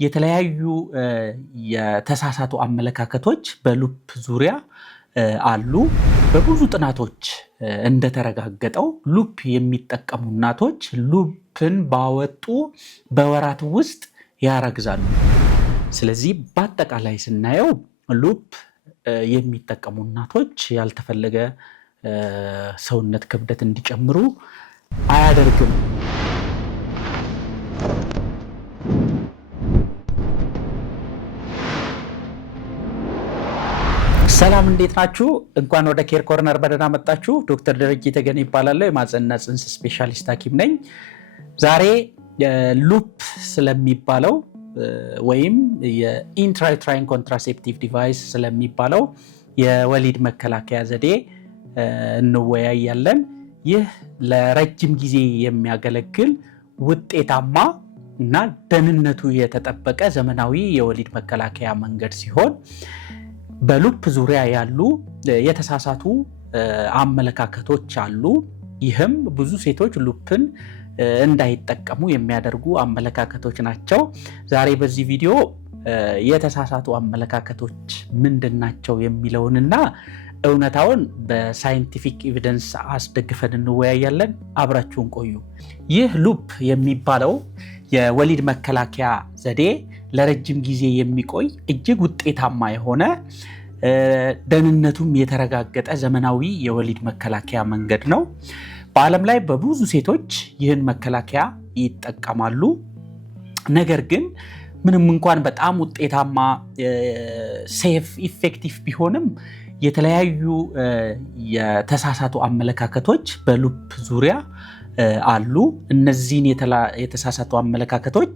የተለያዩ የተሳሳቱ አመለካከቶች በሉፕ ዙሪያ አሉ። በብዙ ጥናቶች እንደተረጋገጠው ሉፕ የሚጠቀሙ እናቶች ሉፕን ባወጡ በወራት ውስጥ ያረግዛሉ። ስለዚህ በአጠቃላይ ስናየው ሉፕ የሚጠቀሙ እናቶች ያልተፈለገ ሰውነት ክብደት እንዲጨምሩ አያደርግም። ሰላም እንዴት ናችሁ? እንኳን ወደ ኬር ኮርነር በደህና መጣችሁ። ዶክተር ደረጀ ተገኔ ይባላለሁ። የማህፀንና ጽንስ ስፔሻሊስት ሐኪም ነኝ። ዛሬ ሉፕ ስለሚባለው ወይም የኢንትራዩትራይን ኮንትራሴፕቲቭ ዲቫይስ ስለሚባለው የወሊድ መከላከያ ዘዴ እንወያያለን። ይህ ለረጅም ጊዜ የሚያገለግል ውጤታማ እና ደህንነቱ የተጠበቀ ዘመናዊ የወሊድ መከላከያ መንገድ ሲሆን በሉፕ ዙሪያ ያሉ የተሳሳቱ አመለካከቶች አሉ። ይህም ብዙ ሴቶች ሉፕን እንዳይጠቀሙ የሚያደርጉ አመለካከቶች ናቸው። ዛሬ በዚህ ቪዲዮ የተሳሳቱ አመለካከቶች ምንድናቸው የሚለውንና እውነታውን በሳይንቲፊክ ኤቪደንስ አስደግፈን እንወያያለን። አብራችሁን ቆዩ። ይህ ሉፕ የሚባለው የወሊድ መከላከያ ዘዴ ለረጅም ጊዜ የሚቆይ እጅግ ውጤታማ የሆነ ደህንነቱም የተረጋገጠ ዘመናዊ የወሊድ መከላከያ መንገድ ነው። በዓለም ላይ በብዙ ሴቶች ይህን መከላከያ ይጠቀማሉ። ነገር ግን ምንም እንኳን በጣም ውጤታማ ሴፍ ኢፌክቲቭ ቢሆንም የተለያዩ የተሳሳቱ አመለካከቶች በሉፕ ዙሪያ አሉ። እነዚህን የተሳሳቱ አመለካከቶች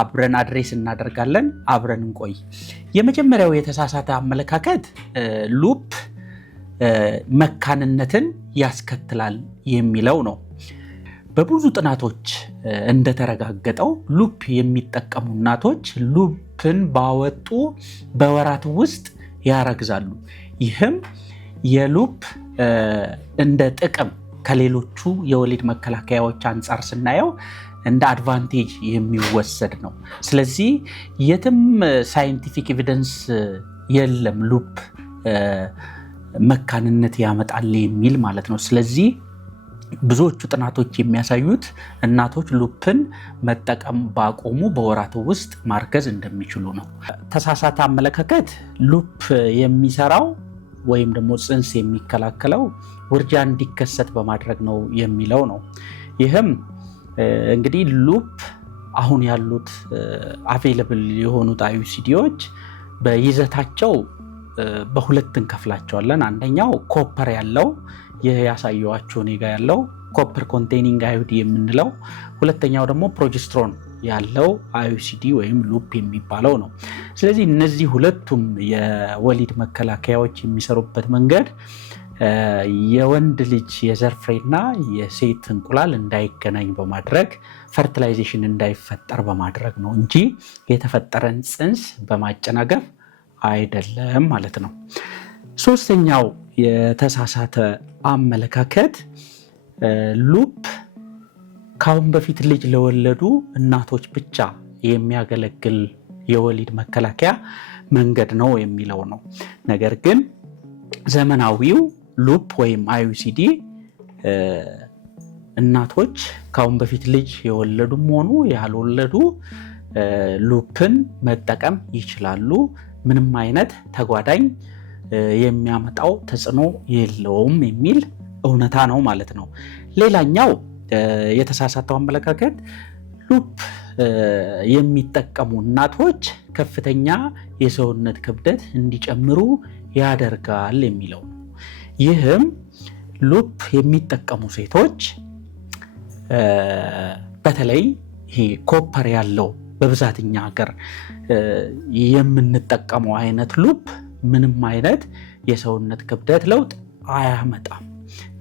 አብረን አድሬስ እናደርጋለን። አብረን እንቆይ። የመጀመሪያው የተሳሳተ አመለካከት ሉፕ መካንነትን ያስከትላል የሚለው ነው። በብዙ ጥናቶች እንደተረጋገጠው ሉፕ የሚጠቀሙ እናቶች ሉፕን ባወጡ በወራት ውስጥ ያረግዛሉ። ይህም የሉፕ እንደ ጥቅም ከሌሎቹ የወሊድ መከላከያዎች አንጻር ስናየው እንደ አድቫንቴጅ የሚወሰድ ነው። ስለዚህ የትም ሳይንቲፊክ ኤቪደንስ የለም ሉፕ መካንነት ያመጣል የሚል ማለት ነው። ስለዚህ ብዙዎቹ ጥናቶች የሚያሳዩት እናቶች ሉፕን መጠቀም ባቆሙ በወራት ውስጥ ማርገዝ እንደሚችሉ ነው። ተሳሳተ አመለካከት ሉፕ የሚሰራው ወይም ደግሞ ጽንስ የሚከላከለው ውርጃ እንዲከሰት በማድረግ ነው የሚለው ነው። ይህም እንግዲህ ሉፕ አሁን ያሉት አቬይለብል የሆኑት አዩሲዲዎች በይዘታቸው በሁለት እንከፍላቸዋለን። አንደኛው ኮፐር ያለው ይህ ያሳየዋችሁ እኔ ጋ ያለው ኮፐር ኮንቴኒንግ አዩዲ የምንለው፣ ሁለተኛው ደግሞ ፕሮጀስትሮን ያለው አዩሲዲ ወይም ሉፕ የሚባለው ነው። ስለዚህ እነዚህ ሁለቱም የወሊድ መከላከያዎች የሚሰሩበት መንገድ የወንድ ልጅ የዘር ፍሬና የሴት እንቁላል እንዳይገናኝ በማድረግ ፈርቲላይዜሽን እንዳይፈጠር በማድረግ ነው እንጂ የተፈጠረን ጽንስ በማጨናገፍ አይደለም ማለት ነው። ሶስተኛው የተሳሳተ አመለካከት ሉፕ ካሁን በፊት ልጅ ለወለዱ እናቶች ብቻ የሚያገለግል የወሊድ መከላከያ መንገድ ነው የሚለው ነው። ነገር ግን ዘመናዊው ሉፕ ወይም አዩሲዲ እናቶች ካሁን በፊት ልጅ የወለዱም ሆኑ ያልወለዱ ሉፕን መጠቀም ይችላሉ። ምንም አይነት ተጓዳኝ የሚያመጣው ተጽዕኖ የለውም የሚል እውነታ ነው ማለት ነው። ሌላኛው የተሳሳተው አመለካከት ሉፕ የሚጠቀሙ እናቶች ከፍተኛ የሰውነት ክብደት እንዲጨምሩ ያደርጋል የሚለው ነው። ይህም ሉፕ የሚጠቀሙ ሴቶች በተለይ ይሄ ኮፐር ያለው በብዛት እኛ ሀገር የምንጠቀመው አይነት ሉፕ ምንም አይነት የሰውነት ክብደት ለውጥ አያመጣም።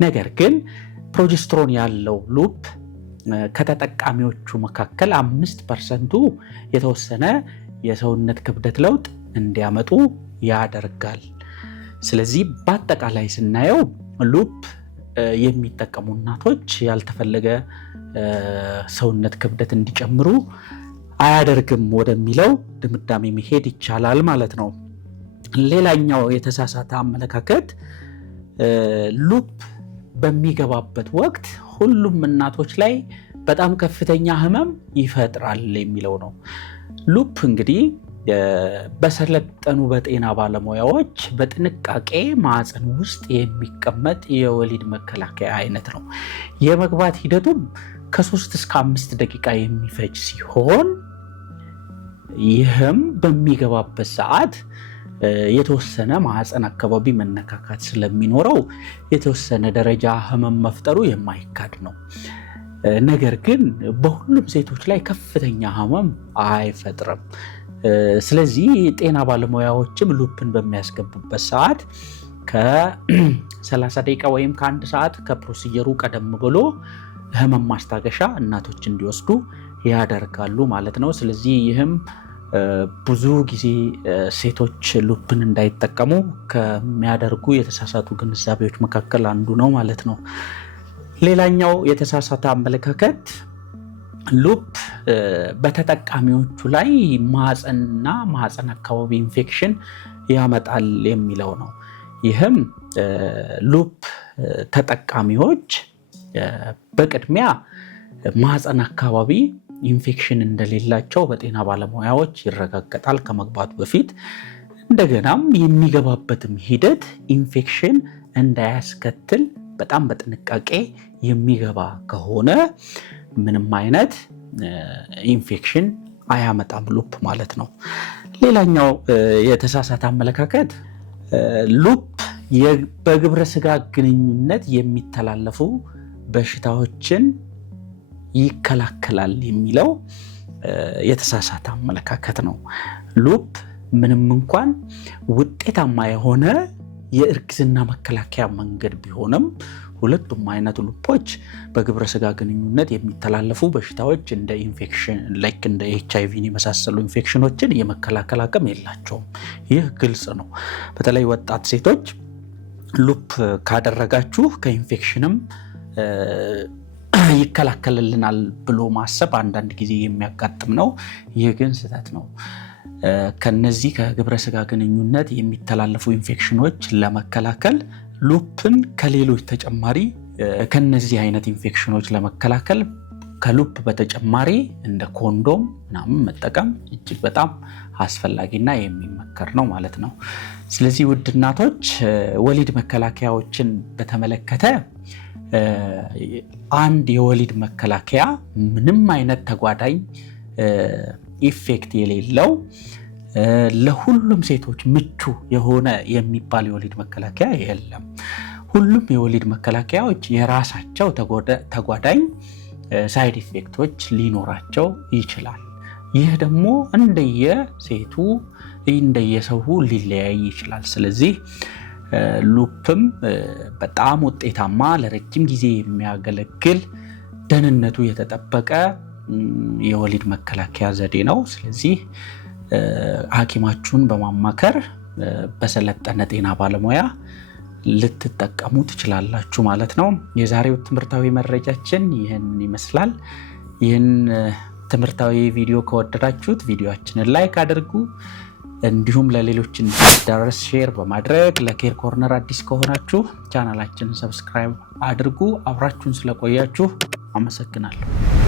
ነገር ግን ፕሮጀስትሮን ያለው ሉፕ ከተጠቃሚዎቹ መካከል 5% የተወሰነ የሰውነት ክብደት ለውጥ እንዲያመጡ ያደርጋል። ስለዚህ በአጠቃላይ ስናየው ሉፕ የሚጠቀሙ እናቶች ያልተፈለገ ሰውነት ክብደት እንዲጨምሩ አያደርግም ወደሚለው ድምዳሜ መሄድ ይቻላል ማለት ነው። ሌላኛው የተሳሳተ አመለካከት ሉፕ በሚገባበት ወቅት ሁሉም እናቶች ላይ በጣም ከፍተኛ ህመም ይፈጥራል የሚለው ነው። ሉፕ እንግዲህ በሰለጠኑ በጤና ባለሙያዎች በጥንቃቄ ማህፀን ውስጥ የሚቀመጥ የወሊድ መከላከያ አይነት ነው። የመግባት ሂደቱም ከ3 እስከ 5 ደቂቃ የሚፈጅ ሲሆን ይህም በሚገባበት ሰዓት የተወሰነ ማህፀን አካባቢ መነካካት ስለሚኖረው የተወሰነ ደረጃ ህመም መፍጠሩ የማይካድ ነው። ነገር ግን በሁሉም ሴቶች ላይ ከፍተኛ ህመም አይፈጥርም። ስለዚህ ጤና ባለሙያዎችም ሉፕን በሚያስገቡበት ሰዓት ከ30 ደቂቃ ወይም ከ1 ሰዓት ከፕሮሲጀሩ ቀደም ብሎ ህመም ማስታገሻ እናቶች እንዲወስዱ ያደርጋሉ ማለት ነው። ስለዚህ ይህም ብዙ ጊዜ ሴቶች ሉፕን እንዳይጠቀሙ ከሚያደርጉ የተሳሳቱ ግንዛቤዎች መካከል አንዱ ነው ማለት ነው። ሌላኛው የተሳሳተ አመለካከት ሉፕ በተጠቃሚዎቹ ላይ ማህፀንና ማህፀን አካባቢ ኢንፌክሽን ያመጣል የሚለው ነው። ይህም ሉፕ ተጠቃሚዎች በቅድሚያ ማህፀን አካባቢ ኢንፌክሽን እንደሌላቸው በጤና ባለሙያዎች ይረጋገጣል ከመግባቱ በፊት። እንደገናም የሚገባበትም ሂደት ኢንፌክሽን እንዳያስከትል በጣም በጥንቃቄ የሚገባ ከሆነ ምንም አይነት ኢንፌክሽን አያመጣም ሉፕ ማለት ነው። ሌላኛው የተሳሳተ አመለካከት ሉፕ በግብረ ስጋ ግንኙነት የሚተላለፉ በሽታዎችን ይከላከላል የሚለው የተሳሳተ አመለካከት ነው። ሉፕ ምንም እንኳን ውጤታማ የሆነ የእርግዝና መከላከያ መንገድ ቢሆንም ሁለቱም አይነት ሉፖች በግብረ ስጋ ግንኙነት የሚተላለፉ በሽታዎች እንደ ኢንፌክሽን ላይክ እንደ HIV የመሳሰሉ ኢንፌክሽኖችን የመከላከል አቅም የላቸውም። ይህ ግልጽ ነው። በተለይ ወጣት ሴቶች ሉፕ ካደረጋችሁ ከኢንፌክሽንም ይከላከልልናል ብሎ ማሰብ አንዳንድ ጊዜ የሚያጋጥም ነው። ይህ ግን ስህተት ነው። ከነዚህ ከግብረ ስጋ ግንኙነት የሚተላለፉ ኢንፌክሽኖች ለመከላከል ሉፕን ከሌሎች ተጨማሪ ከነዚህ አይነት ኢንፌክሽኖች ለመከላከል ከሉፕ በተጨማሪ እንደ ኮንዶም ምናምን መጠቀም እጅግ በጣም አስፈላጊና የሚመከር ነው ማለት ነው። ስለዚህ ውድ እናቶች ወሊድ መከላከያዎችን በተመለከተ አንድ የወሊድ መከላከያ ምንም አይነት ተጓዳኝ ኢፌክት የሌለው ለሁሉም ሴቶች ምቹ የሆነ የሚባል የወሊድ መከላከያ የለም። ሁሉም የወሊድ መከላከያዎች የራሳቸው ተጓዳኝ ሳይድ ኢፌክቶች ሊኖራቸው ይችላል። ይህ ደግሞ እንደየሴቱ እንደየሰው ሊለያይ ይችላል። ስለዚህ ሉፕም በጣም ውጤታማ ለረጅም ጊዜ የሚያገለግል ደህንነቱ የተጠበቀ የወሊድ መከላከያ ዘዴ ነው። ስለዚህ ሐኪማችሁን በማማከር በሰለጠነ ጤና ባለሙያ ልትጠቀሙ ትችላላችሁ ማለት ነው። የዛሬው ትምህርታዊ መረጃችን ይህንን ይመስላል። ይህን ትምህርታዊ ቪዲዮ ከወደዳችሁት ቪዲዮአችንን ላይክ አድርጉ። እንዲሁም ለሌሎች እንዲዳረስ ሼር በማድረግ ለኬር ኮርነር አዲስ ከሆናችሁ ቻናላችንን ሰብስክራይብ አድርጉ። አብራችሁን ስለቆያችሁ አመሰግናለሁ።